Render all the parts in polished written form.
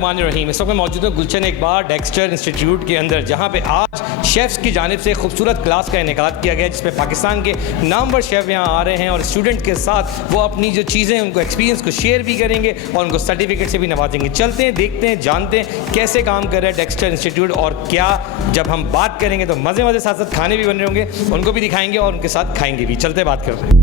बिस्मिल्लाहिर्रहमानिर्रहीम। इस वक्त मैं मौजूद हूँ गुलशन इकबाल डेक्स्टर इंस्टीट्यूट के अंदर, जहाँ पे आज शेफ़्स की जानिब से खूबसूरत क्लास का इनेकाद किया गया है, जिसमें पाकिस्तान के नामवर शेफ़ यहाँ आ रहे हैं और स्टूडेंट के साथ वो अपनी जो चीज़ें उनको एक्सपीरियंस को शेयर भी करेंगे और उनको सर्टिफिकेट से भी नवाजेंगे। चलते हैं, देखते हैं, जानते हैं कैसे काम कर रहा है डेक्स्टर इंस्टीट्यूट और क्या जब हम बात करेंगे तो मज़े साथ साथ खाने भी बन रहे होंगे, उनको भी दिखाएंगे और उनके साथ खाएंगे भी। चलते बात कर रहे हैं।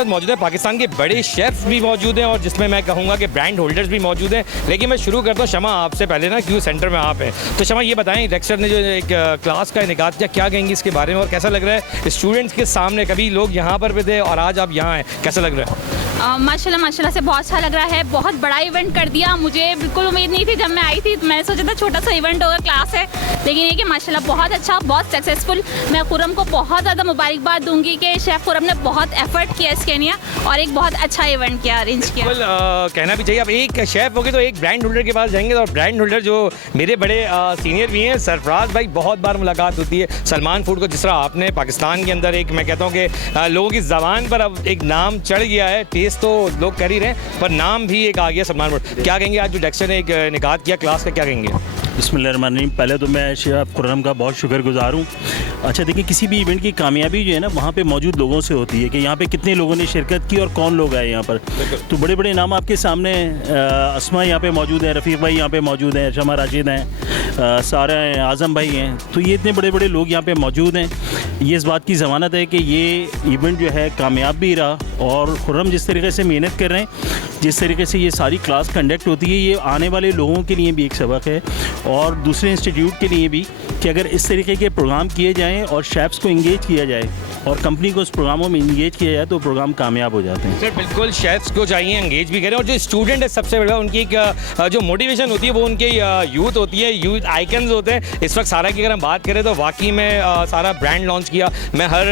मौजूद है पाकिस्तान के बड़े शेफ्स भी मौजूद हैं और जिसमें मैं कहूँगा कि ब्रांड होल्डर्स भी मौजूद हैं। लेकिन मैं शुरू करता हूँ शमा आपसे पहले ना, क्यों सेंटर में आप हैं, तो शमा ये बताएं डेक्स्टर ने जो एक क्लास का इनेकाद किया, क्या कहेंगी इसके बारे में और कैसा लग रहा है स्टूडेंट्स के सामने? कभी लोग यहाँ पर भी थे और आज आप यहाँ हैं, कैसा लग रहा है? माशाल्लाह से बहुत अच्छा लग रहा है। बहुत बड़ा इवेंट कर दिया, मुझे बिल्कुल उम्मीद नहीं थी। जब मैं आई थी तो मैंने सोचा था छोटा सा इवेंट होगा, क्लास है, लेकिन ये कि माशाल्लाह बहुत अच्छा, बहुत सक्सेसफुल। मैं खुरम को बहुत ज़्यादा मुबारकबाद दूंगी कि शेफ़ खुरम ने बहुत एफर्ट किया इसके लिए और एक बहुत अच्छा इवेंट किया, अरेंज किया। कहना भी चाहिए, अब एक शेफ़ हो गए तो एक ब्रांड होल्डर के पास जाएंगे और ब्रांड होल्डर जो मेरे बड़े सीनियर भी हैं, सरफराज भाई, बहुत बार मुलाकात होती है सलमान फूड को। जिस तरह आपने पाकिस्तान के अंदर एक, मैं कहता हूँ कि लोगों की ज़बान पर अब एक नाम चढ़ गया है, टेस्ट तो लोग कर ही रहे हैं पर नाम भी एक आ गया सलमान फूड। क्या कहेंगे आज जो डेक्स्टर ने एक इनेकाद किया क्लास का, क्या कहेंगे? बिस्मिल्लाहिर्रहमानिर्रहीम। पहले तो मैं शेफ़ खुर्रम का बहुत शुक्रगुज़ार हूँ। अच्छा देखिए, किसी भी इवेंट की कामयाबी जो है ना वहाँ पे मौजूद लोगों से होती है कि यहाँ पे कितने लोगों ने शिरकत की और कौन लोग आए यहाँ पर। तो बड़े बड़े नाम आपके सामने, अस्मा यहाँ पे मौजूद है, रफ़ीक भाई यहाँ पे मौजूद हैं, शमा राशिद हैं, सारा हैं, आज़म भाई हैं। तो ये इतने बड़े बड़े लोग यहाँ पे मौजूद हैं। ये इस बात की ज़मानत है कि ये इवेंट जो है कामयाब भी रहा और खुर्रम जिस तरीके से मेहनत कर रहे हैं, जिस तरीके से ये सारी क्लास कंडक्ट होती है, ये आने वाले लोगों के लिए भी एक सबक है और दूसरे इंस्टीट्यूट के लिए भी कि अगर इस तरीके के प्रोग्राम किए जाएं और शेफ्स को इंगेज किया जाए और कंपनी को उस प्रोग्रामों में इंगेज किया जाए तो प्रोग्राम कामयाब हो जाते हैं। सर बिल्कुल, शेफ्स को चाहिए इंगेज भी करें और जो स्टूडेंट है सबसे बड़ा उनकी एक जो मोटिवेशन होती है वो उनके यूथ होती है, यूथ आइकन्स होते हैं। इस वक्त सारा की अगर हम बात करें तो वाकई में सारा ब्रांड लॉन्च किया। मैं हर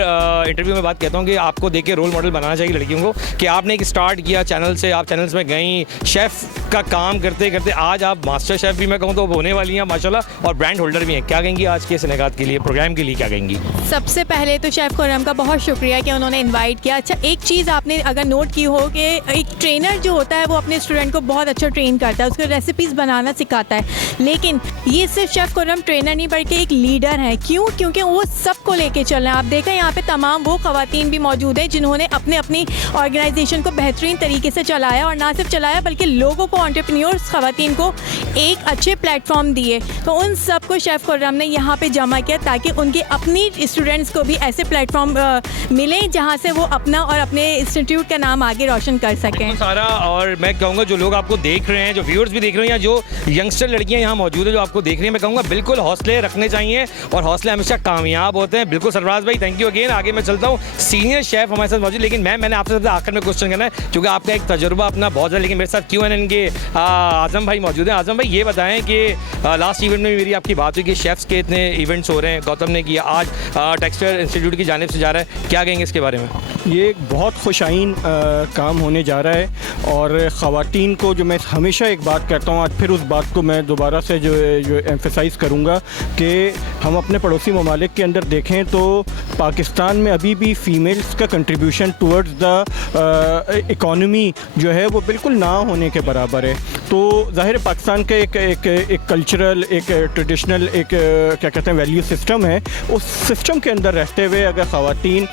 इंटरव्यू में बात कहता हूँ कि आपको देख के रोल मॉडल बनाना चाहिए लड़कियों को, कि आपने एक स्टार्ट किया चैनल से, आप चैनल्स में गई, शेफ़ का काम करते करते आज आप मास्टर शेफ़ भी मैं कहूँ तो होने वाली हैं माशाल्लाह और ब्रांड होल्डर भी हैं। क्या कहेंगी आज के इस इनेकाद के लिए, प्रोग्राम के लिए क्या कहेंगी? सबसे पहले तो शेफ़ खुर्रम का बहुत शुक्रिया कि उन्होंने इनवाइट किया। अच्छा, एक चीज़ आपने अगर नोट की हो कि एक ट्रेनर जो होता है वो अपने स्टूडेंट को बहुत अच्छा ट्रेन करता है, उसको रेसिपीज़ बनाना सिखाता है, लेकिन ये सिर्फ शेफ़ खुर्रम ट्रेनर नहीं बल्कि एक लीडर है। क्यों? क्योंकि वो सबको लेके चल रहे हैं। आप देखें यहाँ पे तमाम वो ख़वातीन भी मौजूद हैं जिन्होंने अपनी ऑर्गेनाइजेशन को बेहतरीन तरीके से चलाया और ना सिर्फ चलाया बल्कि लोगों को, एंटरप्रेन्योर्स ख़वातीन को एक अच्छे प्लेटफॉर्म दिए। तो उन सबको शेफ़ खुर्रम ने यहाँ पे जमा किया ताकि उनके अपनी स्टूडेंट्स को भी ऐसे प्लेटफॉर्म मिले जहाँ से वो अपना और अपने इंस्टीट्यूट का नाम आगे रोशन कर सकें। तो सारा, और मैं कहूँगा जो लोग आपको देख रहे हैं, जो व्यूअर्स भी देख रहे हैं या जो यंगस्टर लड़कियाँ यहाँ मौजूद है जो आपको देख रही हैं, मैं कहूँगा बिल्कुल हौसले रखने चाहिए और हौसले हमेशा कामयाब होते हैं। बिल्कुल सरफराज भाई, थैंक यू अगेन। आगे मैं चलता हूँ, सीनियर शेफ़ हमारे साथ मौजूद, लेकिन मैंने आपसे सबसे आखिर में क्वेश्चन करना है क्योंकि आपका एक तजुर्बा अपना बहुत है, लेकिन मेरे साथ QNN के आज़म भाई मौजूद हैं। आज़म भाई ये बताएं कि लास्ट इवेंट में मेरी आपकी बात हुई कि शेफ्स के इतने इवेंट्स हो रहे हैं, गौतम ने किया, आज डेक्स्टर इंस्टीट्यूट की जानिब से जा रहा है, क्या कहेंगे इसके बारे में? ये एक बहुत खुशाइन काम होने जा रहा है और ख़वातीन को जो मैं हमेशा एक बात कहता हूँ, आज फिर उस बात को मैं दोबारा से जो एम्फेसाइज़ करूँगा कि हम अपने पड़ोसी ममालिक के अंदर देखें तो पाकिस्तान में अभी भी फ़ीमेल्स का कंट्रीब्यूशन टुवर्ड्स द इकॉनमी जो है वो बिल्कुल ना होने के बराबर है। तो ज़ाहिर पाकिस्तान का एक कल्चरल, एक ट्रेडिशनल, एक क्या कहते हैं वैल्यू सिस्टम है। उस सिस्टम के अंदर रहते हुए अगर ख़वातीन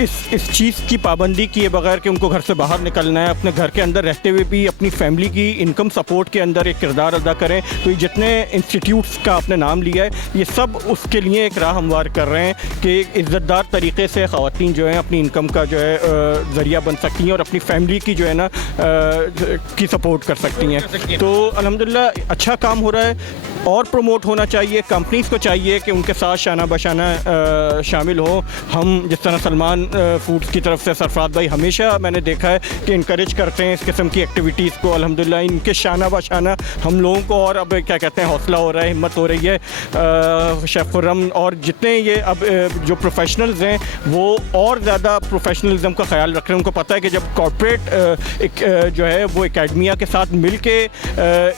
इस चीज़ की पाबंदी किए बगैर कि उनको घर से बाहर निकलना है, अपने घर के अंदर रहते हुए भी अपनी फैमिली की इनकम सपोर्ट के अंदर एक किरदार अदा करें, तो ये जितने इंस्टीट्यूट्स का आपने नाम लिया है ये सब उसके लिए एक राह हमवार कर रहे हैं कि इज़्ज़तदार तरीके से ख़वातीन जो हैं अपनी इनकम का जो है ज़रिया बन सकती हैं और अपनी फैमिली की जो है ना की सपोर्ट कर सकती हैं। तो अल्हम्दुलिल्लाह अच्छा काम हो रहा है और प्रमोट होना चाहिए। कंपनीज़ को चाहिए कि उनके साथ शाना बशाना शामिल हो। हम जिस तरह सलमान फूड्स की तरफ से सरफराज भाई हमेशा मैंने देखा है कि इनकरेज करते हैं इस किस्म की एक्टिविटीज़ को। अल्हम्दुलिल्लाह इनके शाना बशाना हम लोगों को और अब क्या कहते हैं हौसला हो रहा है, हिम्मत हो रही है। शेफ़ खुर्रम और जितने ये अब जो प्रोफेशनल्स हैं वो और ज़्यादा प्रोफेशनलिज्म का ख्याल रख रहे हैं। उनको पता है कि जब कॉर्पोरेट जो है वो एकेडमिया के साथ मिल के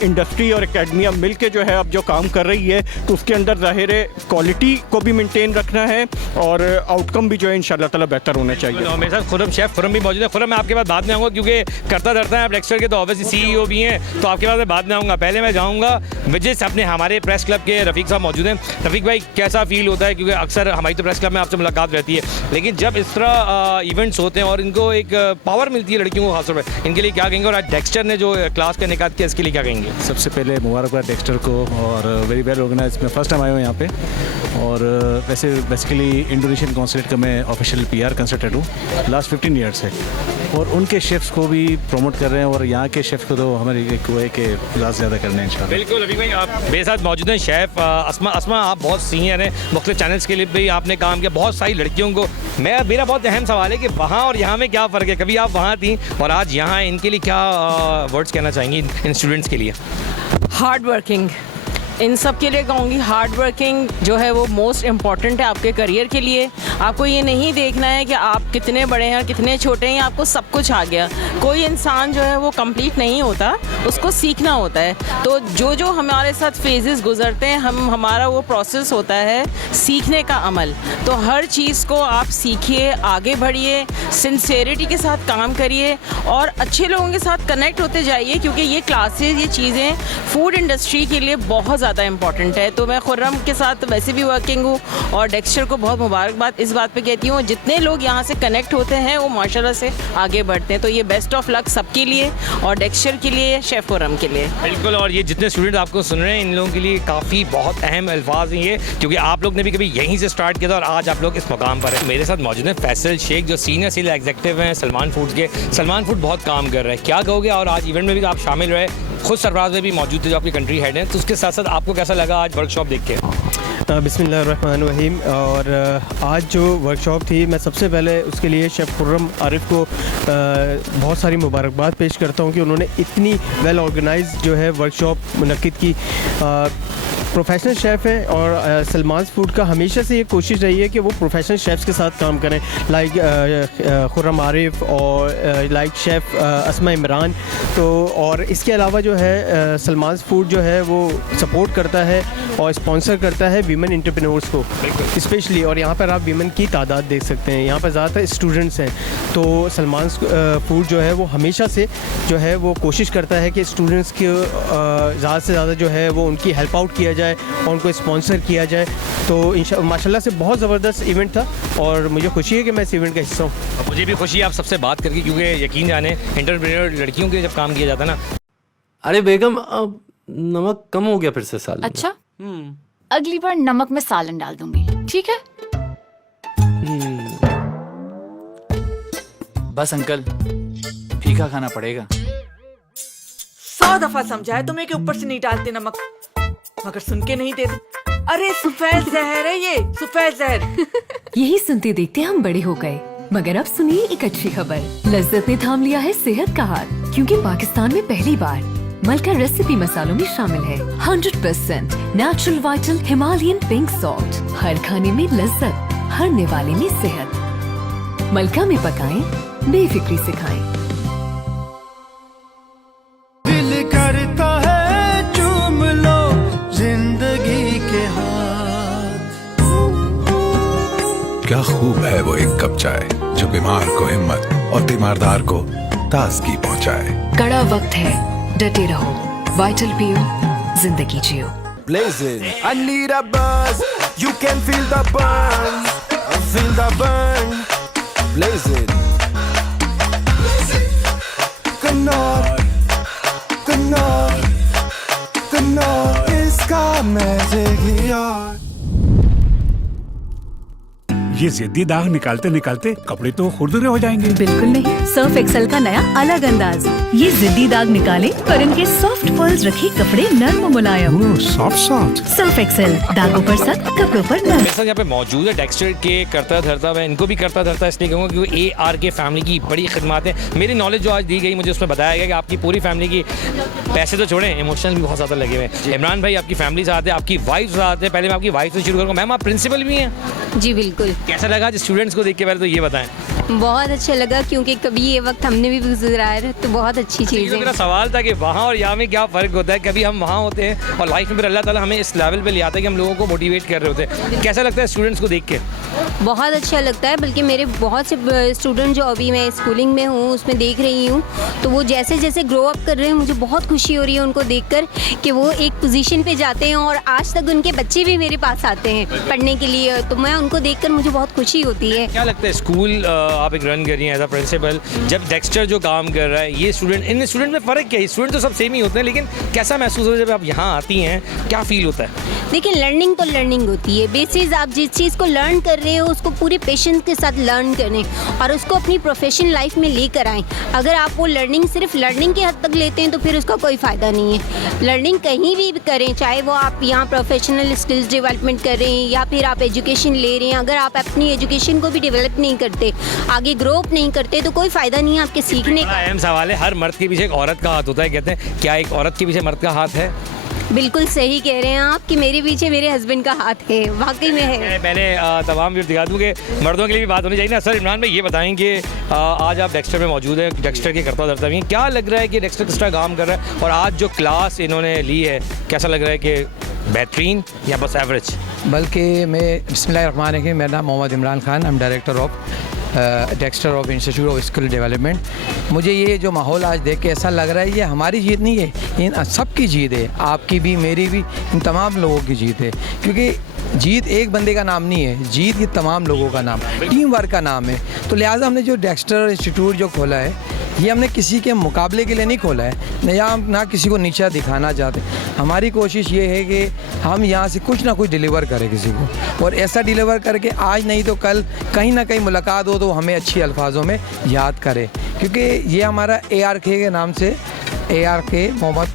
इंडस्ट्री और एकेडमिया मिल के जो है अब जो काम कर रही है तो उसके अंदर ज़ाहिर है क्वालिटी को भी मेंटेन रखना है और आउटकम भी जो है इंशाल्लाह ताला बेहतर होना चाहिए। मेरे साथ खुरम शेफ खुरम भी मौजूद है। खुरम मैं आपके पास बाद में आऊँगा क्योंकि करता धरता है आप डेक्स्टर के, तो ऑब्वियसली CEO भी हैं, तो आपके पास मैं बाद में आऊँगा। पहले मैं जाऊँगा विजिट अपने हमारे प्रेस क्लब के रफ़ीक साहब मौजूद हैं। रफ़ीक भाई कैसा फील होता है, क्योंकि अक्सर हमारी तो प्रेस क्लब में आपसे मुलाकात रहती है, लेकिन जब इस तरह इवेंट्स होते हैं और इनको एक पावर मिलती है लड़कियों को खासतौर पर, इनके लिए क्या कहेंगे? और आज डेक्स्टर ने जो क्लास का निकाल किया इसके लिए क्या कहेंगे? सबसे पहले मुबारकबाद डेक्स्टर को, और वेरी वेल ऑर्गेनाइज। मैं फर्स्ट टाइम आया हूँ यहाँ पे, और वैसे बेसिकली इंडोनेशियन कॉन्सुलेट का मैं ऑफिशियल PR कंसल्टेंट हूँ लास्ट 15 ईयर्स से, और उनके शेफ्स को भी प्रमोट कर रहे हैं, और यहाँ के शेफ को तो हमारी एक वो है कि ज़्यादा करने हैं इंशाल्लाह। बिल्कुल रफ़ीक भाई, आप मेरे साथ मौजूद हैं शेफ़ अस्मा। आप बहुत सीनियर हैं, मुख्तलिफ चैनल्स के लिए भी आपने काम किया, बहुत सारी लड़कियों को। मेरा बहुत अहम सवाल है कि वहाँ और यहाँ में क्या फ़र्क है? कभी आप वहाँ थी और आज यहाँ हैं, इनके लिए क्या वर्ड्स कहना चाहेंगी इन स्टूडेंट्स के लिए? हार्ड वर्किंग, इन सब के लिए कहूँगी हार्ड वर्किंग जो है वो मोस्ट इम्पॉर्टेंट है आपके करियर के लिए। आपको ये नहीं देखना है कि आप कितने बड़े हैं और कितने छोटे हैं, आपको सब कुछ आ गया। कोई इंसान जो है वो कंप्लीट नहीं होता, उसको सीखना होता है। तो जो हमारे साथ फेजेस गुजरते हैं, हमारा वो प्रोसेस होता है सीखने का अमल। तो हर चीज़ को आप सीखिए, आगे बढ़िए, सिंसेरिटी के साथ काम करिए और अच्छे लोगों के साथ कनेक्ट होते जाइए, क्योंकि ये क्लासेस, ये चीज़ें फूड इंडस्ट्री के लिए बहुत ज़्यादा इंपॉर्टेंट है। तो मैं खुर्रम के साथ वैसे भी वर्किंग हूँ और डेक्स्टर को बहुत मुबारकबाद इस बात पे कहती हूँ, जितने लोग यहाँ से कनेक्ट होते हैं वो माशाल्लाह से आगे बढ़ते हैं। तो ये बेस्ट ऑफ लक सबके लिए, और डेक्स्टर के लिए, शेफ खुर्रम के लिए। बिल्कुल, और ये जितने स्टूडेंट आपको सुन रहे हैं इन लोगों के लिए काफ़ी बहुत अहम अल्फाज हैं ये, क्योंकि आप लोग ने भी कभी यहीं से स्टार्ट किया था और आज आप लोग इस मुकाम पर हैं। मेरे साथ मौजूद हैं फैसल शेख जो सीनियर सेल एग्जीक्यूटिव हैं सलमान फूड्स के। सलमान फूड बहुत काम कर रहा है, क्या कहोगे? और आज इवेंट में भी आप शामिल रहे, खुद सरफराज में भी मौजूद थे जो आपके कंट्री हेड हैं, तो उसके साथ साथ आपको कैसा लगा आज वर्कशॉप देख के? बिस्मिल्लाहिर्रहमानिर्रहीम। और आज जो वर्कशॉप थी, मैं सबसे पहले उसके लिए शेफ़ खुर्रम आरिफ को बहुत सारी मुबारकबाद पेश करता हूँ कि उन्होंने इतनी वेल ऑर्गेनाइज जो है वर्कशॉप मुनक्किद की। प्रोफेशनल शेफ़ है और सलमान फूड का हमेशा से ये कोशिश रही है कि वो प्रोफेशनल शेफ़्स के साथ काम करें, लाइक खुर्रम आरिफ और लाइक शेफ़ अस्मा इमरान। तो और इसके अलावा जो है सलमान फूड जो है वो सपोर्ट करता है और स्पॉन्सर करता है वीमेन एंटरप्रेन्योर्स को स्पेशली। और यहाँ पर आप वीमेन की तादाद देख सकते हैं, यहाँ पर ज़्यादातर स्टूडेंट्स हैं। तो सलमान फूड जो है वो हमेशा से जो है वो कोशिश करता है कि स्टूडेंट्स के ज़्यादा से ज़्यादा जो है वो उनकी हेल्प आउट किया जाए और उनको स्पॉन्सर किया जाए। तो माशाल्लाह से बहुत ज़बरदस्त इवेंट था और मुझे खुशी है कि मैं इस इवेंट का हिस्सा हूँ। मुझे भी खुशी है आप सबसे बात करके, क्योंकि यकीन जाने एंटरप्रेन्योर लड़कियों के जब काम किया जाता है ना। अरे बेगम, अब नमक कम हो गया फिर से सालन में। अच्छा, अगली बार नमक में सालन डाल दूंगी, ठीक है? बस अंकल, फीका खाना पड़ेगा। 100 दफा समझाया तुम्हें कि ऊपर से नहीं डालते नमक, मगर सुन के नहीं देते। अरे सफेद जहर है ये, सफेद जहर। यही सुनते देखते हम बड़े हो गए, मगर अब सुनिए एक अच्छी खबर। लज्जत ने थाम लिया है सेहत का हाथ, क्योंकि पाकिस्तान में पहली बार मलका रेसिपी मसालों में शामिल है 100% natural vital Himalayan pink salt. हर खाने में लज्जत, हर निवाले में सेहत। मलका में पकाएं, बेफिक्री से खाएं। दिल करता है चूम लो जिंदगी के हाथ। क्या खूब है वो एक कप चाय जो बीमार को हिम्मत और तीमारदार को ताजगी पहुंचाए। कड़ा वक्त है, डटे रहो, वाइटल पियो, जिंदगी जियो। Blazing, I need a buzz. You can feel the burn, feel the burn. Blazing, कन्नौर, कन्नौर, कन्नौर इसका मैजिक ही और। ये जिद्दी दाग निकालते निकालते कपड़े तो खुरदुरे हो जाएंगे। बिल्कुल नहीं, सर्फ एक्सेल का नया अलग अंदाज। ये जिद्दी दाग निकाले पर इनके सॉफ्ट पर्ल्स रखे कपड़े नर्म मुलायम। सॉफ्ट सर्फ एक्सेल, दागों पर सख्त, कपड़ों पर नर्म। मेरे साथ यहाँ पे मौजूद है डेक्स्टर के करता धरता, मैं इनको भी करता धरता इसलिए कहूँगा क्योंकि ARK फैमिली की बड़ी खिदमत है। मेरी नॉलेज जो आज दी गई मुझे उसमें बताया गया कि आपकी पूरी फैमिली की, पैसे तो छोड़ें, इमोशनल भी बहुत ज़्यादा लगे हुए हैं। इमरान भाई आपकी फैमिली साथ है, आपकी वाइफ साथ है। पहले मैं आपकी वाइफ से शुरू करूँगा। मैम आप प्रिंसिपल भी हैं? जी बिल्कुल। कैसा लगा आज स्टूडेंट्स को देख के? पहले तो ये बताएं। बहुत अच्छा लगा क्योंकि कभी ये वक्त हमने भी गुजरा है, तो बहुत अच्छी चीज़ है। मेरा सवाल था कि वहाँ और यहाँ में क्या फ़र्क होता है। कभी हम वहाँ होते हैं और लाइफ में फिर अल्लाह ताला हमें इस लेवल पे ले आता है कि हम लोगों को मोटिवेट कर रहे होते हैं। कैसा लगता है स्टूडेंट्स को देख के? बहुत अच्छा लगता है, बल्कि मेरे बहुत से स्टूडेंट जो अभी मैं स्कूलिंग में हूँ उसमें देख रही हूँ, तो वो जैसे जैसे ग्रो अप कर रहे हैं मुझे बहुत खुशी हो रही है उनको देखकर कि वो एक पोजीशन पे जाते हैं और आज तक उनके बच्चे भी मेरे पास आते हैं पढ़ने के लिए, तो मैं उनको देखकर मुझे बहुत खुशी होती है। क्या लगता है स्कूल आप एक रन कर रही हैं एज अ प्रिंसिपल, जब डेक्स्टर जो काम कर रहा है ये स्टूडेंट, इन स्टूडेंट में फ़र्क क्या है? स्टूडेंट तो सब सेम ही होते हैं, लेकिन कैसा महसूस होता है जब आप यहाँ आती हैं, क्या फील होता है? देखिए, लर्निंग तो लर्निंग होती है। बेसिस आप जिस चीज़ को लर्न कर रहे हो उसको पूरे पेशेंस के साथ लर्न करें और उसको अपनी प्रोफेशनल लाइफ में लेकर आएँ। अगर आप वो लर्निंग सिर्फ लर्निंग के हद तक लेते हैं तो फिर उसका कोई फ़ायदा नहीं है। लर्निंग कहीं भी करें, चाहे वो आप यहाँ प्रोफेशनल स्किल्स डेवलपमेंट कर रहे हैं या फिर आप एजुकेशन ले रहे हैं, अगर आप अपनी एजुकेशन को भी डेवलप नहीं करते, आगे ग्रो अप नहीं करते, तो कोई फ़ायदा नहीं है आपके सीखने का। अहम सवाल है, हर मर्द के पीछे एक औरत का हाथ होता है, कहते हैं क्या एक औरत के पीछे मर्द का हाथ है? बिल्कुल सही कह रहे हैं आप कि मेरे पीछे मेरे हस्बैंड का हाथ है, वाकई में है। मैंने तमाम व्यू दिखा दूँ कि मर्दों के लिए भी बात होनी चाहिए ना। सर इमरान भाई ये बताएंगे, आज आप डेक्स्टर में मौजूद हैं, डेक्स्टर के करता धरता भी हैं, क्या लग रहा है कि डेक्स्टर किस तरह काम कर रहा है और आज जो क्लास इन्होंने ली है कैसा लग रहा है कि बेहतरीन या बस एवरेज? बल्कि मैं बिस्मिल्लाहिर्रहमानिर्रहीम, मेरा नाम Mohammad Imran Khan, I am director of Dexter of institute of skill development. मुझे ये जो माहौल आज देख के ऐसा लग रहा है ये हमारी जीत नहीं है, इन सबकी जीत है, आपकी भी मेरी भी, इन तमाम लोगों की जीत है। क्योंकि जीत एक बंदे का नाम नहीं है, जीत ये तमाम लोगों का नाम, टीम वर्क का नाम है। तो लिहाजा हमने जो डेक्स्टर इंस्टीट्यूट जो खोला है ये हमने किसी के मुकाबले के लिए नहीं खोला है, या हम ना किसी को नीचा दिखाना चाहते। हमारी कोशिश ये है कि हम यहाँ से कुछ ना कुछ डिलीवर करें किसी को, और ऐसा डिलीवर करके आज नहीं तो कल कहीं ना कहीं मुलाकात हो तो हमें अच्छी अल्फाजों में याद करे। क्योंकि ये हमारा ARK के नाम से, ARK मोहम्मद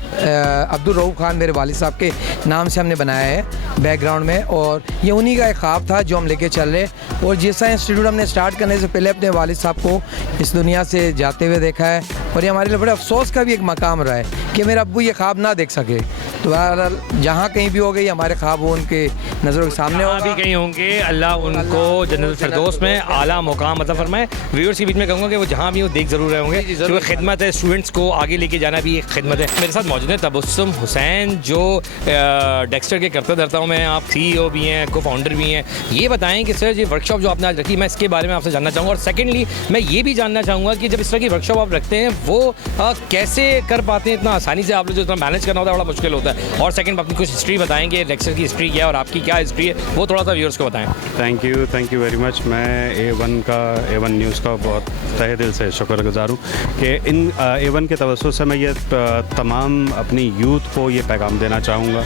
अब्दुल रऊफ़ खान मेरे वालिद साहब के नाम से हमने बनाया है बैकग्राउंड में, और ये उन्हीं का एक ख्वाब था जो हम लेके चल रहे। और जैसा इंस्टीट्यूट हमने स्टार्ट करने से पहले अपने वालिद साहब को इस दुनिया से जाते हुए देखा है, और ये हमारे लिए बड़े अफसोस का भी एक मकाम रहा है कि मेरे अब्बू ये ख्वाब ना देख सके। तो बहरहाल जहाँ कहीं भी हो गई हमारे ख्वाब वो उनके नज़रों के सामने होगा। भी कहीं होंगे, अल्लाह उनको जन्नत फिरदौस में आला मुकाम अता फरमाए। व्यूअर्स के बीच में कहूँगा कि वो जहाँ भी हो देख ज़रूर रहे होंगे, क्योंकि खिदमत है, स्टूडेंट्स को आगे लेके जाना भी एक खिदमत है। मेरे साथ मौजूद है तबस्सुम हुसैन जो डेक्स्टर के करते धरता हूँ मैं, आप CEO भी हैं, को फाउंडर भी हैं। ये बताएं कि सर ये वर्कशॉप जो आपने आज रखी, मैं इसके बारे में आपसे जानना चाहूँगा, और सेकेंडली मैं ये भी जानना चाहूँगा कि जब इस तरह की वर्कशॉप आप रखते हैं वो कैसे कर पाते हैं? इतना आसानी से आप लोग जो इतना मैनेज करना होता है बड़ा मुश्किल होता है। और सेकंड अपनी कुछ हिस्ट्री बताएंगे, डेक्स्टर की हिस्ट्री क्या है और आपकी क्या हिस्ट्री है, वो थोड़ा सा व्यूअर्स को बताएं। Thank you very much. मैं A1 न्यूज़ का बहुत तहे दिल से शुक्रगुजार हूँ कि इन A1 के तवज्जुह से मैं ये तमाम अपनी यूथ को ये पैगाम देना चाहूँगा।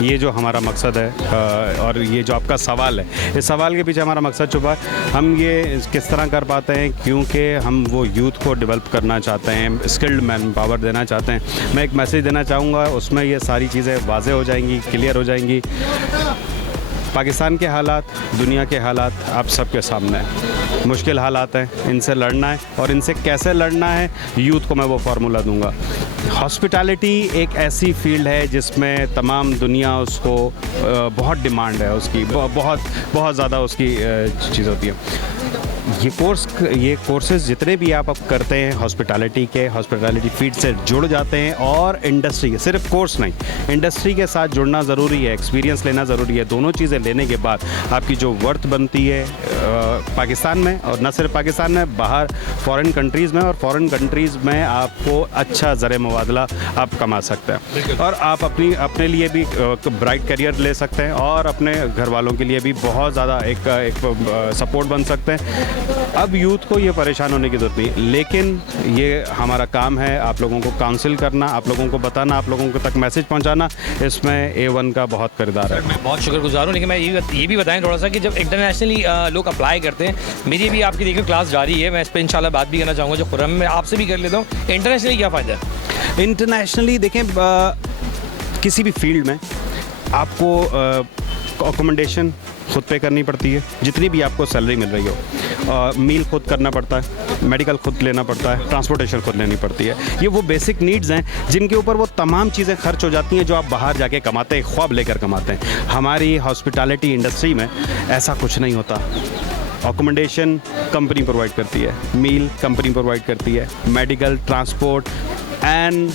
ये जो हमारा मकसद है और ये जो आपका सवाल है, इस सवाल के पीछे हमारा मकसद छुपा है। हम ये किस तरह कर पाते हैं, क्योंकि हम वो यूथ को डेवलप करना चाहते हैं, स्किल्ड मैन पावर देना चाहते हैं। मैं एक मैसेज देना चाहूँगा, उसमें ये सारी चीज़ें वाज़ेह हो जाएंगी, क्लियर हो जाएंगी। पाकिस्तान के हालात, दुनिया के हालात आप सबके सामने हैं, मुश्किल हालात हैं, इनसे लड़ना है, और इनसे कैसे लड़ना है यूथ को मैं वो फार्मूला दूंगा। हॉस्पिटैलिटी एक ऐसी फील्ड है जिसमें तमाम दुनिया उसको बहुत डिमांड है उसकी, बहुत ज़्यादा उसकी चीज़ होती है। ये कोर्सेज जितने भी आप अब करते हैं हॉस्पिटैलिटी फील्ड से जुड़ जाते हैं, और इंडस्ट्री, सिर्फ कोर्स नहीं, इंडस्ट्री के साथ जुड़ना ज़रूरी है, एक्सपीरियंस लेना ज़रूरी है। दोनों चीज़ें लेने के बाद आपकी जो वर्थ बनती है पाकिस्तान में, और न सिर्फ पाकिस्तान में, बाहर फॉरेन कंट्रीज़ में, और फॉरेन कंट्रीज़ में आपको अच्छा ज़र मुबादला आप कमा सकते हैं, और आप अपने लिए भी ब्राइट करियर ले सकते हैं, और अपने घर वालों के लिए भी बहुत ज़्यादा एक सपोर्ट बन सकते हैं। अब यूथ को ये परेशान होने की ज़रूरत नहीं, लेकिन ये हमारा काम है आप लोगों को काउंसिल करना, आप लोगों को बताना, आप लोगों को तक मैसेज पहुंचाना, इसमें A1 का बहुत किरदार है। मैं बहुत शुक्रगुजार हूँ। लेकिन मैं ये भी बताएं थोड़ा सा कि जब इंटरनेशनली लोग अप्लाई करते हैं, मेरी भी आपकी देखिए क्लास जारी है, मैं इस पर इंशाल्लाह बात भी करना चाहूँगा, जो खुर्रम में आपसे भी कर लेता हूँ। इंटरनेशनली क्या फ़ायदा है? इंटरनेशनली देखें, किसी भी फील्ड में आपको अकोमोडेशन खुद पे करनी पड़ती है, जितनी भी आपको सैलरी मिल रही हो, मील खुद करना पड़ता है, मेडिकल खुद लेना पड़ता है, ट्रांसपोर्टेशन खुद लेनी पड़ती है। ये वो बेसिक नीड्स हैं जिनके ऊपर वो तमाम चीज़ें खर्च हो जाती हैं जो आप बाहर जाके कमाते हैं, ख्वाब लेकर कमाते हैं। हमारी हॉस्पिटैलिटी इंडस्ट्री में ऐसा कुछ नहीं होता। अकोमोडेशन कंपनी प्रोवाइड करती है, मील कंपनी प्रोवाइड करती है, मेडिकल, ट्रांसपोर्ट एंड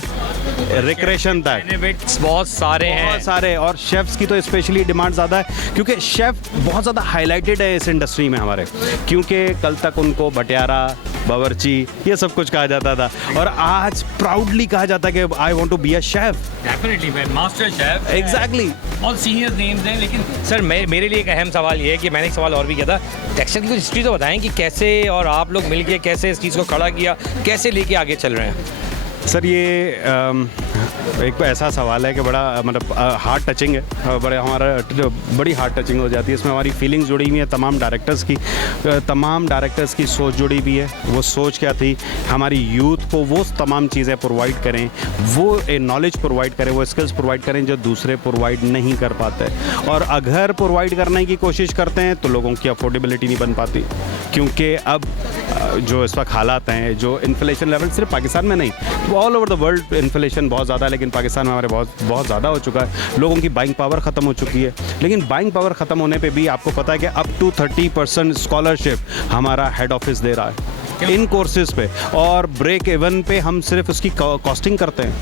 रिक्रेशन तक बेनिफिट्स बहुत सारे और शेफ्स की तो स्पेशली डिमांड ज़्यादा है क्योंकि शेफ़ बहुत ज़्यादा हाईलाइटेड है इस इंडस्ट्री में हमारे, क्योंकि कल तक उनको भटियारा, बावर्ची ये सब कुछ कहा जाता था और आज प्राउडली कहा जाता है कि I want to be a chef. Definitely master chef exactly और सीनियर नेम्स हैं। लेकिन सर मेरे लिए एक अहम सवाल ये है कि मैंने एक सवाल और भी किया था, डेक्स्टर की कुछ हिस्ट्री तो बताएं कि कैसे और आप लोग मिलके कैसे इस चीज़ को खड़ा किया, कैसे लेके आगे चल रहे हैं। सर ये एक ऐसा सवाल है कि बड़ा मतलब हार्ट टचिंग है, बड़ी हार्ट टचिंग हो जाती है। इसमें हमारी फीलिंग्स जुड़ी हुई हैं, तमाम डायरेक्टर्स की सोच जुड़ी हुई है। वो सोच क्या थी, हमारी यूथ को वो तमाम चीज़ें प्रोवाइड करें, वो नॉलेज प्रोवाइड करें, वो स्किल्स प्रोवाइड करें जो दूसरे प्रोवाइड नहीं कर पाते। और अगर प्रोवाइड करने की कोशिश करते हैं तो लोगों की अफोर्डेबिलिटी नहीं बन पाती, क्योंकि अब जो इस वक्त हालात हैं, जो इन्फ्लेशन लेवल सिर्फ पाकिस्तान में नहीं, all over the world inflation बहुत ज़्यादा है, लेकिन पाकिस्तान में हमारे बहुत ज़्यादा हो चुका है। लोगों की बाइंग पावर ख़त्म हो चुकी है, लेकिन बाइंग पावर ख़त्म होने पे भी आपको पता है कि अप टू 30% स्कॉलरशिप हमारा हेड ऑफिस दे रहा है इन कोर्सेज पे, और ब्रेक इवन पे हम सिर्फ उसकी कॉस्टिंग करते हैं।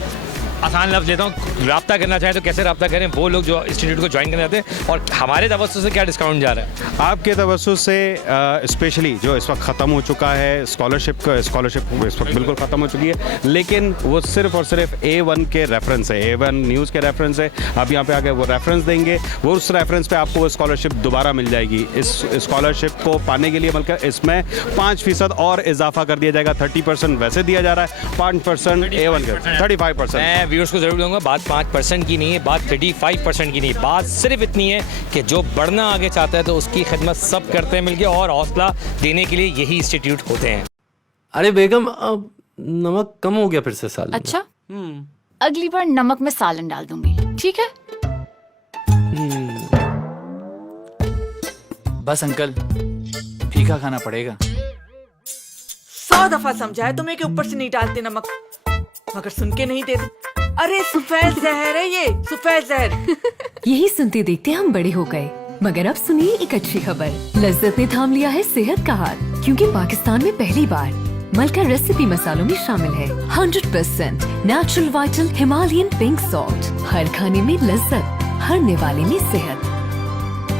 आसान लफ्ज़ लेता हूँ, रब्ता करना चाहें तो कैसे रब्ता करें वो लोग जो इंस्टीट्यूट को ज्वाइन करने आते हैं, और हमारे तवज्जुह से क्या डिस्काउंट जा रहा है? आपके तवज्जुह से स्पेशली जो इस वक्त ख़त्म हो चुका है स्कॉलरशिप इस वक्त बिल्कुल ख़त्म हो चुकी है, लेकिन वो सिर्फ और सिर्फ A1 के रेफरेंस है, A1 न्यूज़ के रेफरेंस है। आप यहाँ पे आके वो रेफरेंस देंगे, वो उस रेफरेंस पे आपको वो स्कॉलरशिप दोबारा मिल जाएगी। इस स्कॉलरशिप को पाने के लिए बल्कि इसमें 5% और इजाफा कर दिया जाएगा। 30% वैसे दिया जा रहा है, 5% A1 का, 35%। व्यूअर्स को जरूर दूंगा, बात 5% की नहीं है, बात 35% की नहीं, बात सिर्फ इतनी है कि जो बढ़ना आगे चाहता है तो उसकी खिदमत सब करते हैं मिलके, और हौसला देने के लिए यही इंस्टीट्यूट होते हैं। अरे बेगम, अब नमक कम हो गया फिर से सालन में। अच्छा, अगली बार नमक में सालन डाल दूंगी, ठीक है? बस अंकल, फीका खाना पड़ेगा। 100 दफा समझाया तुम्हें कि ऊपर से नहीं डालते नमक, मगर सुन के नहीं देते। अरे सफेद जहर है ये, सफेद जहर। यही सुनते देखते हम बड़े हो गए, मगर अब सुनिए एक अच्छी खबर। लज्जत ने थाम लिया है सेहत का हाथ, क्योंकि पाकिस्तान में पहली बार मलका रेसिपी मसालों में शामिल है 100% natural vital Himalayan pink salt. हर खाने में लज्जत, हर निवाले में सेहत।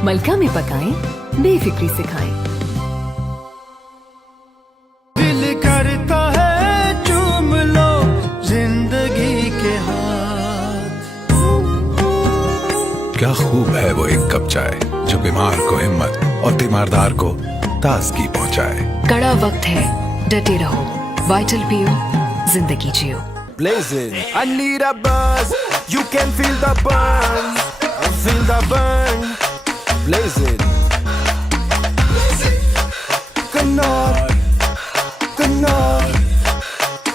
मलका में पकाएं, बेफिक्री से खाएं। दिल करता है चूम लो जिंदगी के हाथ। क्या खूब है वो एक कप चाय जो बीमार को हिम्मत और तीमारदार को ताजगी पहुंचाए। कड़ा वक्त है, डटे रहो, वाइटल पियो, जिंदगी जियो। Blazing, I need a buzz. You can feel the burn, feel the burn. Blazing, कन्नौर, कन्नौर,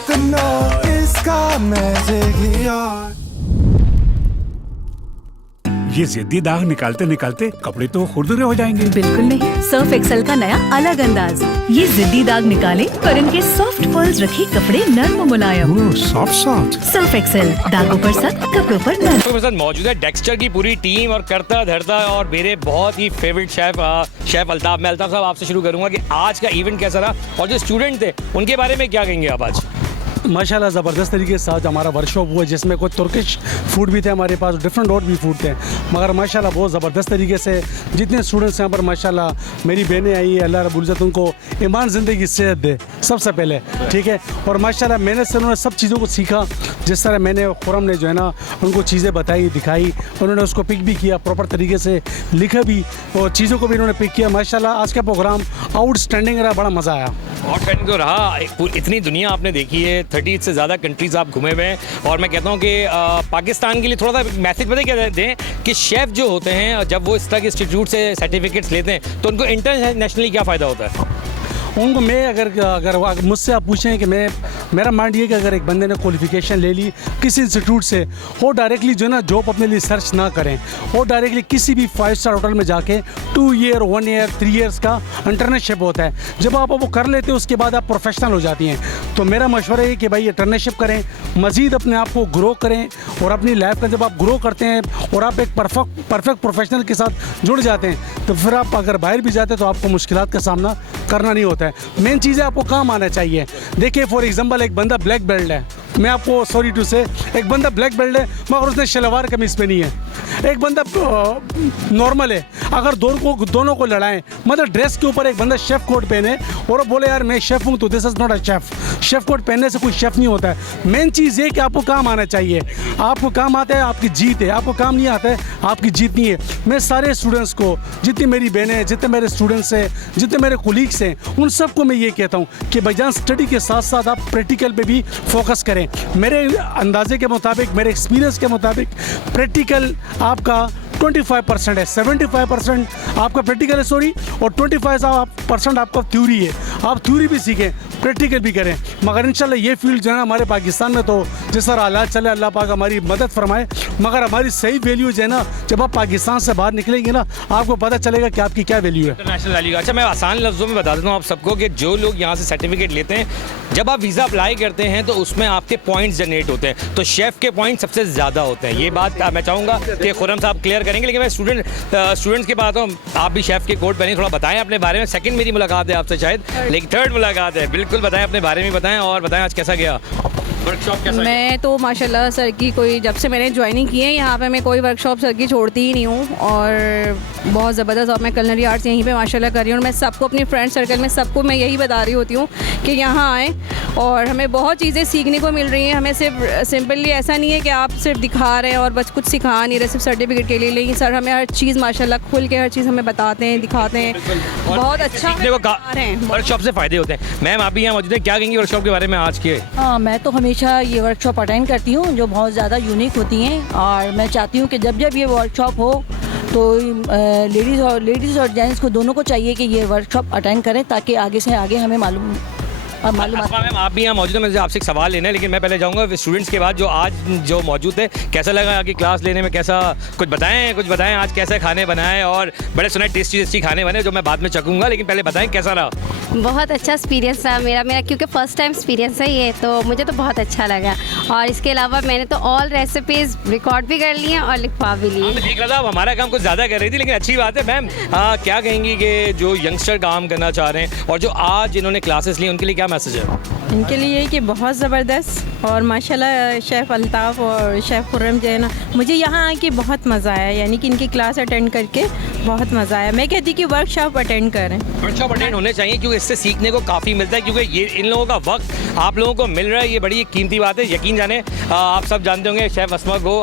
कन्नौर इसका मैजिक ही और। ये जिद्दी दाग निकालते निकालते कपड़े तो खुरदुरे हो जाएंगे। बिल्कुल नहीं, सर्फ एक्सेल का नया अलग अंदाज। ये जिद्दी दाग निकाले पर इनके सॉफ्ट पर्ल्स रखे कपड़े नर्म मुलायम। सॉफ्ट सर्फ एक्सेल, दागों पर सख्त, कपड़ों पर नर्म। तो मेरे साथ मौजूद है डेक्स्टर की पूरी टीम और करता धरता और मेरे बहुत ही फेवरेट शेफ अल्ताफ। मैं अल्ताफ साहब आपसे शुरू करूंगा कि आज का इवेंट कैसा रहा, और जो स्टूडेंट थे उनके बारे में क्या कहेंगे आप आज? माशाल्लाह ज़बरदस्त तरीके से आज हमारा वर्कशॉप हुआ, जिसमें कुछ तुर्किश फूड भी थे हमारे पास, डिफरेंट और भी फूड थे, मगर माशाल्लाह बहुत ज़बरदस्त तरीके से जितने स्टूडेंट्स यहाँ पर माशाल्लाह मेरी बहनें आई है, अल्लाह रब्बुल इज़्ज़त उनको ईमान ज़िंदगी सेहत दे सबसे पहले, ठीक है। और माशाल्लाह मेहनत से उन्होंने सब चीज़ों को सीखा, जिस तरह मैंने खुरम ने जो है ना उनको चीज़ें बताई, दिखाई, उन्होंने उसको पिक भी किया, प्रॉपर तरीके से लिखा भी और चीज़ों को भी उन्होंने पिक किया। माशाल्लाह आज का प्रोग्राम आउटस्टैंडिंग रहा, बड़ा मज़ा आया। आउटस्टैंडिंग तो रहा, इतनी दुनिया आपने देखी है, 30 से ज़्यादा कंट्रीज़ आप घूमे हुए हैं, और मैं कहता हूँ कि पाकिस्तान के लिए थोड़ा सा मैसेज पता क्या दें कि शेफ़ जो होते हैं जब वो इस तरह के इंस्टीट्यूट से सर्टिफिकेट्स लेते हैं तो उनको इंटरनेशनली क्या फ़ायदा होता है? उनको मैं अगर मुझसे आप पूछें कि मेरा माइंड ये कि अगर एक बंदे ने क्वालिफिकेशन ले ली किसी इंस्टीट्यूट से, वो डायरेक्टली जो है ना जॉब अपने लिए सर्च ना करें, वो डायरेक्टली किसी भी 5 स्टार होटल में जाके 2 ईयर 1 ईयर 3 ईयर्स का इंटर्नशिप होता है। जब आप वो कर लेते हो उसके बाद आप प्रोफेशनल हो जाती हैं। तो मेरा मशवरा है कि भाई इंटर्नशिप करें, मज़ीद अपने आप को ग्रो करें, और अपनी लाइफ का जब आप ग्रो करते हैं और आप एक परफेक्ट प्रोफेशनल के साथ जुड़ जाते हैं, तो फिर आप अगर बाहर भी जाते हैं तो आपको मुश्किलात का सामना करना नहीं होता है। मेन चीज़ है आपको काम आना चाहिए। देखिए फॉर एग्जांपल एक बंदा ब्लैक बेल्ट है, मैं आपको सॉरी टू से, एक बंदा ब्लैक बेल्ट है मगर उसने शलवार कमीज पहनी है। एक बंदा नॉर्मल है, अगर दोनों को लड़ाएं, मतलब ड्रेस के ऊपर एक बंदा शेफ कोट पहने और वो बोले यार मैं शेफ हूँ, तो this is not a chef. Chef coat पहनने से कोई शेफ नहीं होता है। मेन चीज़ ये कि आपको काम आना चाहिए। आपको काम आता है आपकी जीत है, आपको काम नहीं आता है आपकी जीत नहीं है। मैं सारे स्टूडेंट्स को, जितनी मेरी बहनें हैं, जितने मेरे स्टूडेंट्स हैं, जितने मेरे कोलीग्स हैं, उन सबको मैं ये कहता हूँ कि भाईजान स्टडी के साथ साथ आप प्रैक्टिकल पे भी फोकस करें। मेरे अंदाजे के मुताबिक, मेरे एक्सपीरियंस के मुताबिक प्रैक्टिकल आपका 25% है, 75% आपका प्रैक्टिकल है सॉरी, और 25% आपका थ्योरी है। आप थ्योरी भी सीखें, प्रैक्टिकल भी करें। मगर इंशाल्लाह ये फील्ड जो है ना हमारे पाकिस्तान में, तो जिस तरह हालात चले अल्लाह पाक हमारी मदद फरमाए, मगर हमारी सही वैल्यू जो है ना, जब आप पाकिस्तान से बाहर निकलेंगे ना, आपको पता चलेगा कि आपकी क्या वैल्यू है, इंटरनेशनल वैल्यू। अच्छा, मैं आसान लफ्ज़ों में बता देता हूँ आप सबको कि जो लोग यहाँ से सर्टिफिकेट लेते हैं, जब आप वीज़ा अप्लाई करते हैं तो उसमें आपके पॉइंट्स जनरेट होते हैं, तो शेफ़ के पॉइंट सबसे ज़्यादा होते हैं। ये बात मैं चाहूँगा कि खुर्रम साहब क्लियर करेंगे। लेकिन मैं स्टूडेंट्स के पास हूँ, आप भी शेफ़ के कोट पहने, थोड़ा बताएं अपने बारे में। सेकंड मेरी मुलाकात है आपसे शायद, लेकिन थर्ड मुलाकात है। बिल्कुल बताएं, अपने बारे में बताएं, और बताएं आज कैसा गया वर्कशॉप, कैसा गया? मैं तो माशाल्लाह सर की कोई, जब से मैंने ज्वाइनिंग की है यहाँ पे, मैं कोई वर्कशॉप सर की छोड़ती ही नहीं हूँ, और बहुत ज़बरदस्त। और मैं कुलिनरी आर्ट्स यहीं पे माशाल्लाह कर रही हूँ, और मैं सबको अपनी फ्रेंड सर्कल में सबको मैं यही बता रही होती हूँ कि यहाँ आएँ, और हमें बहुत चीज़ें सीखने को मिल रही हैं। हमें सिर्फ सिंपली ऐसा नहीं है कि आप सिर्फ दिखा रहे हैं और बस कुछ सिखा नहीं रहे सिर्फ सर्टिफिकेट के लिए, लेकिन सर हमें हर चीज़ माशाल्लाह खुल के हर चीज़ हमें बताते हैं, दिखाते हैं, बहुत अच्छा वर्कशॉप से फ़ायदे होते हैं। मैम आप भी यहाँ मौजूद हैं, क्या कहेंगी वर्कशॉप के बारे में आज के? हाँ, मैं तो हमेशा ये वर्कशॉप अटेंड करती हूँ जो बहुत ज़्यादा यूनिक होती हैं, और मैं चाहती हूँ कि जब जब ये वर्कशॉप हो तो लेडीज़ और जेंट्स को दोनों को चाहिए कि ये वर्कशॉप अटेंड करें, ताकि आगे से आगे हमें मालूम। मैम आप भी यहाँ मौजूद हैं, मुझे आपसे एक सवाल लेना है, लेकिन मैं पहले जाऊँगा स्टूडेंट्स के बाद जो आज जो मौजूद है, कैसा लगा आपकी क्लास लेने में? कैसा कुछ बताएं आज कैसे खाने बनाए, और बड़े सुने टेस्टी खाने बने जो मैं बाद में चखूँगा, लेकिन पहले बताएं कैसा रहा। बहुत अच्छा एक्सपीरियंस था मेरा क्योंकि फ़र्स्ट टाइम एक्सपीरियंस है ये, तो मुझे तो बहुत अच्छा लगा। और इसके अलावा मैंने तो ऑल रेसिपीज़ रिकॉर्ड भी कर ली हैं और लिखवा भी ली। मैं देख रहा था हमारा काम कुछ ज़्यादा कर रही थी, लेकिन अच्छी बात है। मैम क्या कहेंगी कि जो यंगस्टर काम करना चाह रहे हैं और जो आज इन्होंने क्लासेस ली, उनके लिए क्या मैसेज है? इनके लिए कि बहुत ज़बरदस्त, और माशाल्लाह शेफ़ अल्ताफ़ और शेफ़ खुर्रम जो है ना, मुझे यहाँ आके बहुत मज़ा आया, यानी कि इनकी क्लास अटेंड करके बहुत मज़ा आया। मैं कहती कि वर्कशॉप अटेंड करें, वर्कशॉप अटेंड होने चाहिए, क्योंकि इससे सीखने को काफ़ी मिलता है, क्योंकि ये इन लोगों का वक्त आप लोगों को मिल रहा है, ये बड़ी कीमती बात है। यकीन जाने आप सब जानते होंगे शेफ़ अस्मा को,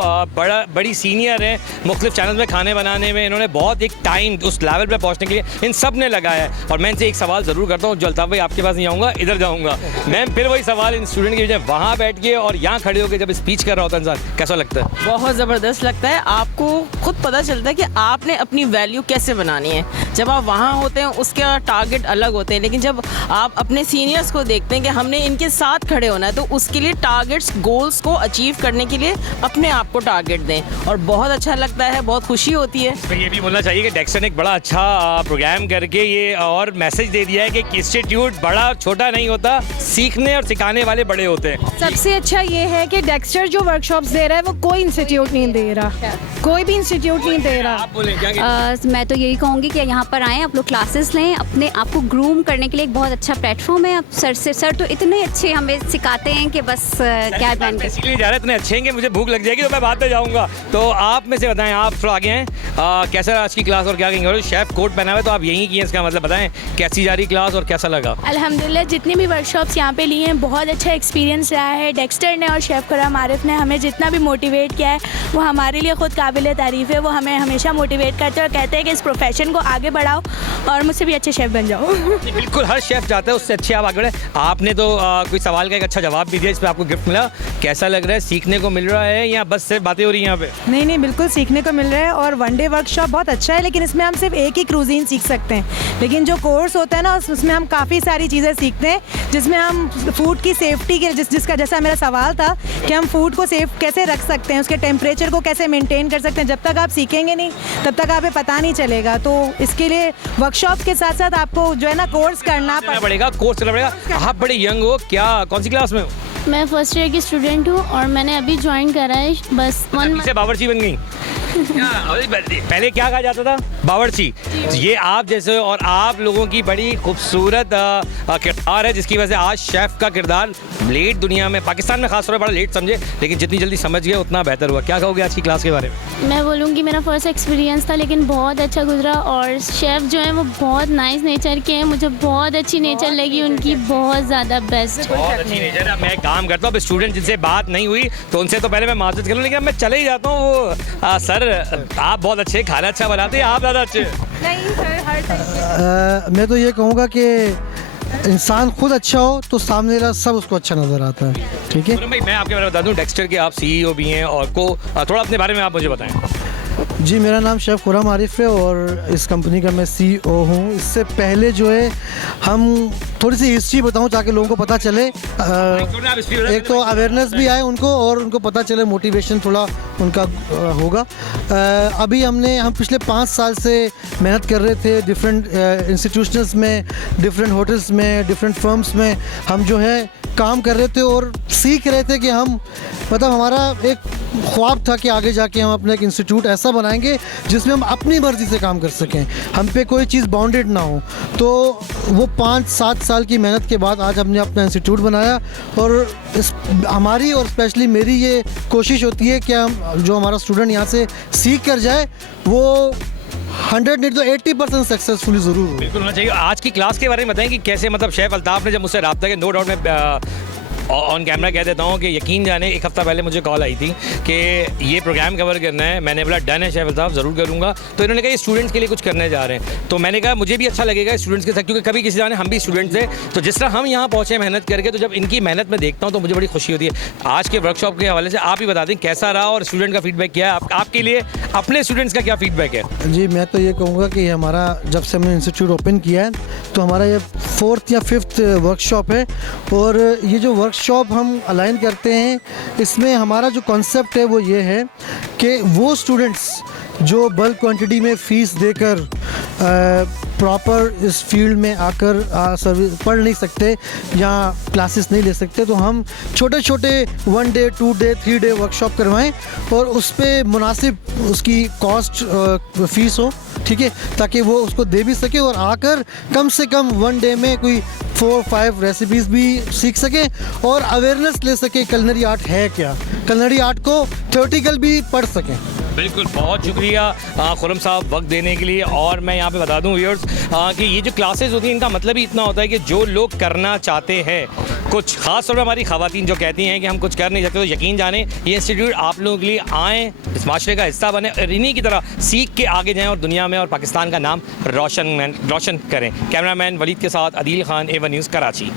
बड़ी सीनियर है मुख्तलिफ चैनल में खाने बनाने में, इन्होंने बहुत एक टाइम उस लेवल पर पहुँचने के लिए इन सब ने लगाया है। और मैं इनसे एक सवाल ज़रूर करता हूँ, जो अल्ताफ़ भाई आपके पास नहीं आऊँगा, इधर जाऊँगा मैम, फिर वही सवाल इन स्टूडेंट के बीच में, वहाँ बैठ के और यहाँ खड़े होकर जब स्पीच कर रहा होता है इंसान, कैसा लगता है? बहुत ज़बरदस्त लगता है। आपको खुद पता चलता है कि आपने अपनी वैल्यू कैसे बनानी है। जब आप वहाँ होते हैं उसका टारगेट अलग होते हैं, लेकिन जब आप अपने सीनियर्स को देखते हैं कि हमने इनके साथ खड़े होना है, तो उसके लिए टारगेट्स, गोल्स को अचीव करने के लिए अपने आप को टारगेट दें, और बहुत अच्छा लगता है, बहुत खुशी होती है। तो ये भी बोलना चाहिए कि डेक्स्टर ने एक बड़ा अच्छा प्रोग्राम करके ये और मैसेज दे दिया है कि इंस्टीट्यूट बड़ा छोटा नहीं होता, सीखने और सिखाने वाले बड़े होते हैं। सबसे अच्छा ये है कि डेक्स्टर जो वर्कशॉप्स दे रहा है वो कोई इंस्टीट्यूट नहीं दे रहा, कोई भी इंस्टीट्यूट नहीं दे रहा। मैं तो यही कहूँगी कि यहाँ पर आएँ, आप लोग क्लासेस लें, अपने आप को ग्रूम करने के लिए एक बहुत अच्छा प्लेटफॉर्म है। सर तो इतने अच्छे हमें सिखाते हैं कि बस क्या पहन के इसलिए जा रहे इतने अच्छे हैं कि मुझे भूख लग जाएगी, तो मैं बाद में जाऊँगा। तो आप में से बताएं, आप थोड़ा आगे हैं, कैसा आज की क्लास और क्या कहेंगे? और शेफ़ कोट पहना हुआ है, तो आप यहीं किए, इसका मतलब बताएं कैसी जा रही क्लास और कैसा लगा? अल्हम्दुलिल्लाह जितनी भी वर्कशॉप्स यहाँ पे ली हैं, बहुत अच्छा एक्सपीरियंस रहा है। डेक्स्टर ने और शेफ़ खुर्रम आरिफ ने हमें जितना भी मोटिवेट किया है वो हमारे लिए ख़ुद काबिल तारीफ़ है। वो हमें हमेशा मोटिवेट करते हैं और कहते हैं कि इस प्रोफेशन को आगे बढ़ाओ और मुझसे भी अच्छे शेफ़ बन जाओ। बिल्कुल, हर शेफ़ चाहता है उससे अच्छे आप आगे बढ़े। आपने तो कोई सवाल का एक अच्छा जवाब भी दिया, इस पर आपको गिफ्ट मिला। कैसा लग रहा है, सीखने को मिल रहा है या बस सिर्फ बातें हो रही हैं यहाँ पे? नहीं नहीं, बिल्कुल सीखने को मिल रहा है और वन डे वर्कशॉप बहुत अच्छा है, लेकिन इसमें हम सिर्फ एक ही क्रूजीन सीख सकते हैं। लेकिन जो कोर्स होता है ना उसमें हम काफ़ी सारी चीज़ें सीखते हैं, जिसमें हम फूड की सेफ्टी के जिसका जैसा मेरा सवाल था कि हम फूड को सेफ कैसे रख सकते हैं, उसके टेम्परेचर को कैसे मेंटेन कर सकते हैं। जब तक आप सीखेंगे नहीं तब तक आपको पता नहीं चलेगा। तो इसके लिए वर्कशॉप के साथ साथ आपको जो है ना कोर्स करना पड़ेगा। कोर्स करना पड़ेगा। आप बड़े यंग हो, क्या कौन सी क्लास में हो? मैं फर्स्ट ईयर की स्टूडेंट हूँ और मैंने अभी ज्वाइन करा है बस 1 मंथ। बावर्ची बन गई? पहले क्या कहा जाता था? बावर्ची। ये आप जैसे और आप लोगों की बड़ी खूबसूरत किरदार है, जिसकी वजह से आज शेफ़ का किरदार लेट दुनिया में, पाकिस्तान में खासतौर पर बड़ा लेट समझे, लेकिन जितनी जल्दी समझ गए उतना बेहतर हुआ। क्या कहोगे आज की क्लास के बारे में? मैं बोलूँगी मेरा फर्स्ट एक्सपीरियंस था लेकिन बहुत अच्छा गुजरा और शेफ़ जो है वो बहुत नाइस नेचर के हैं। मुझे बहुत अच्छी नेचर लगी उनकी, बहुत ज़्यादा बेस्ट। बहुत अच्छी नेचर है। मैं एक काम करता हूँ, अब स्टूडेंट जिनसे बात नहीं हुई तो उनसे तो पहले मैं माजरत कर लूँ, लेकिन मैं चले ही जाता हूँ। वो सर आप बहुत अच्छे, खाना अच्छा बनाते हैं, आप ज़्यादा अच्छे। नहीं सर, हर मैं तो ये कहूँगा कि इंसान खुद अच्छा हो तो सामने वाला सब उसको अच्छा नज़र आता है। ठीक है भाई, मैं आपके बारे में बता दूं, डेक्स्टर के आप CEO भी हैं और थोड़ा अपने बारे में आप मुझे बताएं। जी, मेरा नाम शेफ़ खुर्रम आरिफ है और इस कंपनी का मैं CEO हूँ। इससे पहले जो है हम थोड़ी सी हिस्ट्री बताऊँ ताकि लोगों को पता चले, एक तो अवेयरनेस भी आए उनको और उनको पता चले, मोटिवेशन थोड़ा उनका होगा। अभी हम पिछले 5 साल से मेहनत कर रहे थे डिफरेंट इंस्टीट्यूशंस में, डिफरेंट होटल्स में, डिफरेंट फर्म्स में हम जो है काम कर रहे थे और सीख रहे थे कि हम मतलब हमारा एक ख्वाब था कि आगे जाके हम अपना एक इंस्टीट्यूट ऐसा बनाएंगे जिसमें हम अपनी मर्ज़ी से काम कर सकें, हम पे कोई चीज़ बाउंडेड ना हो। तो वो 5-7 साल की मेहनत के बाद आज हमने अपना इंस्टीट्यूट बनाया और हमारी और स्पेशली मेरी ये कोशिश होती है कि हम जो हमारा स्टूडेंट यहाँ से सीख कर जाए वो 100 नहीं तो 80% सक्सेसफुली ज़रूर हो। बिल्कुल होना चाहिए। आज की क्लास के बारे में बताएं कि कैसे, मतलब शेफ़ अल्ताफ़ ने जब मुझसे रब्ता किया, नो डाउट मैं ऑन कैमरा कह देता हूँ कि यकीन जाने 1 हफ़्ता पहले मुझे कॉल आई थी कि ये प्रोग्राम कवर करना है। मैंने बोला डन है शेफ़ अल्ताफ़, ज़रूर करूँगा। तो इन्होंने कहा ये स्टूडेंट्स के लिए कुछ करने जा रहे हैं, तो मैंने कहा मुझे भी अच्छा लगेगा स्टूडेंट्स के साथ, क्योंकि कभी किसी जाने हम भी स्टूडेंट्स थे। तो जिस तरह हम यहाँ पहुँचे मेहनत करके, तो जब इनकी मेहनत में देखता हूँ तो मुझे बड़ी खुशी होती है। आज के वर्कशॉप के हवाले से आप ही बता दें कैसा रहा और स्टूडेंट का फीडबैक क्या है, आपके लिए अपने स्टूडेंट्स का क्या फीडबैक है? जी, मैं तो ये कहूँगा कि हमारा जब से हमने इंस्टीट्यूट ओपन किया है तो हमारा ये 4th या 5th वर्कशॉप है और ये जो वर्कशॉप हम अलाइन करते हैं इसमें हमारा जो कॉन्सेप्ट है वो ये है कि वो स्टूडेंट्स जो बल्क क्वांटिटी में फ़ीस देकर प्रॉपर इस फील्ड में आकर सर्विस पढ़ नहीं सकते या क्लासेस नहीं ले सकते, तो हम छोटे छोटे 1 डे 2 डे 3 डे वर्कशॉप करवाएं और उस पर मुनासिब उसकी कॉस्ट फ़ीस हो, ठीक है, ताकि वो उसको दे भी सके और आकर कम से कम 1 डे में कोई 4-5 रेसिपीज़ भी सीख सके और अवेयरनेस ले सके कलनरी आर्ट है क्या, कलनरी आर्ट को थ्योरेटिकल भी पढ़ सकें। बिल्कुल, बहुत शुक्रिया खुर्रम साहब वक्त देने के लिए। और मैं यहाँ पे बता दूँ व्यूअर्स कि ये जो क्लासेस होती हैं इनका मतलब ही इतना होता है कि जो लोग करना चाहते हैं कुछ, ख़ास तौर पर हमारी ख़वातीन जो कहती हैं कि हम कुछ कर नहीं सकते, तो यकीन जाने ये इंस्टीट्यूट आप लोगों के लिए आएँ, इस माशरे का हिस्सा बने और इन्हीं की तरह सीख के आगे जाएँ और दुनिया में और पाकिस्तान का नाम रोशन करें। कैमरामैन वलीद के साथ अदील खान, A1 न्यूज़, कराची।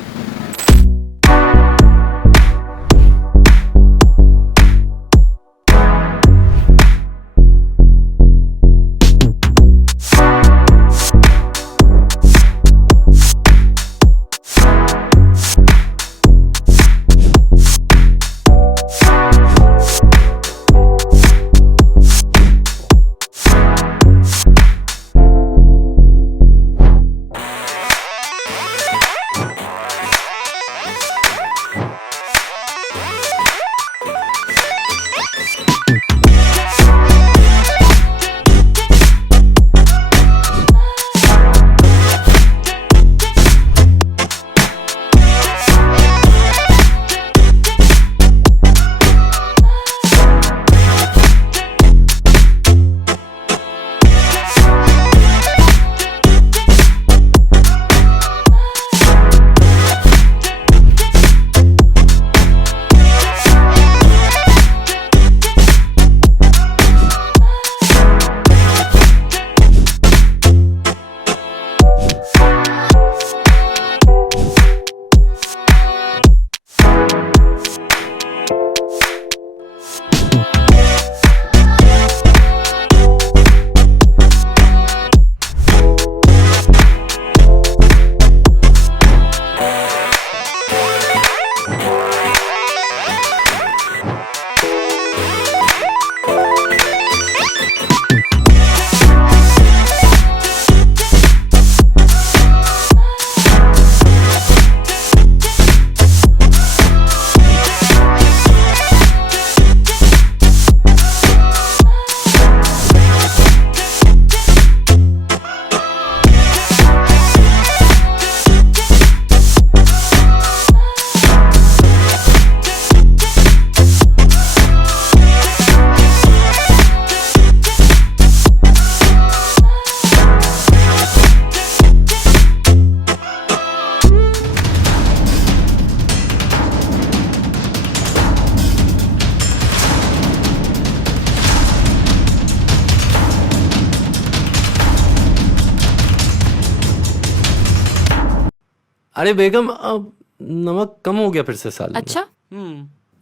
अरे बेगम अब नमक कम हो गया फिर से सालन में। अच्छा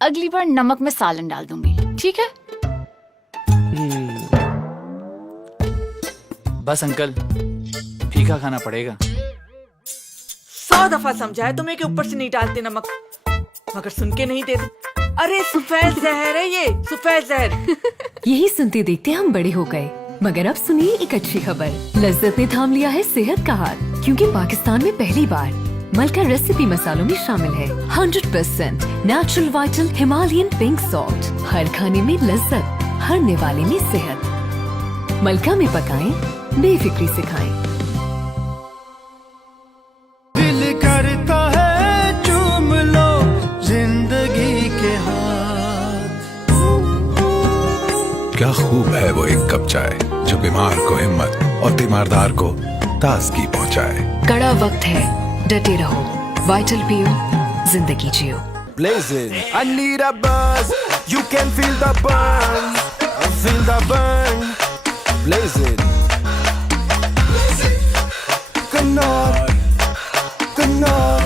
अगली बार नमक में सालन डाल दूंगी, ठीक है? बस अंकल, फीका खाना पड़ेगा। 100 दफा समझाया तुम्हें कि ऊपर से नहीं डालते नमक, मगर सुन के नहीं देते। अरे सफेद जहर है ये, सफेद जहर। यही सुनते देखते हम बड़े हो गए, मगर अब सुनिए एक अच्छी खबर। लज्जत ने थाम लिया है सेहत का हाथ, क्योंकि पाकिस्तान में पहली बार मलका रेसिपी मसालों में शामिल है 100% natural vital Himalayan pink salt. हर खाने में लज्जत, हर निवाले में सेहत। मलका में पकाएं, बेफिक्री से खाएं। दिल करता है चूम लो जिंदगी के हाथ। क्या खूब है वो एक कप चाय जो बीमार को हिम्मत और तीमारदार को ताजगी पहुंचाए। कड़ा वक्त है, डटे रहो, वाइटल पियो, जिंदगी जियो। Blazing. I need a buzz. You can feel the burn. Feel the burn. Blazing. Knorr. Knorr.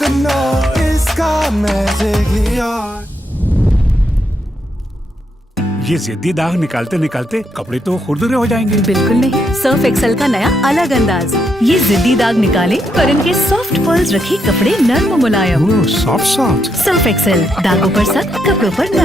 Knorr. इसका मैजिक ही और। ये जिद्दी दाग निकालते निकालते कपड़े तो खुरदुरे हो जाएंगे। बिल्कुल नहीं, सर्फ एक्सेल का नया अलग अंदाज। ये जिद्दी दाग निकाले पर इनके सॉफ्ट पर्ल्स रखे कपड़े नर्म मुलायम। Soft soft. सर्फ एक्सेल, दागों पर सख्त, कपड़ों पर नर्म।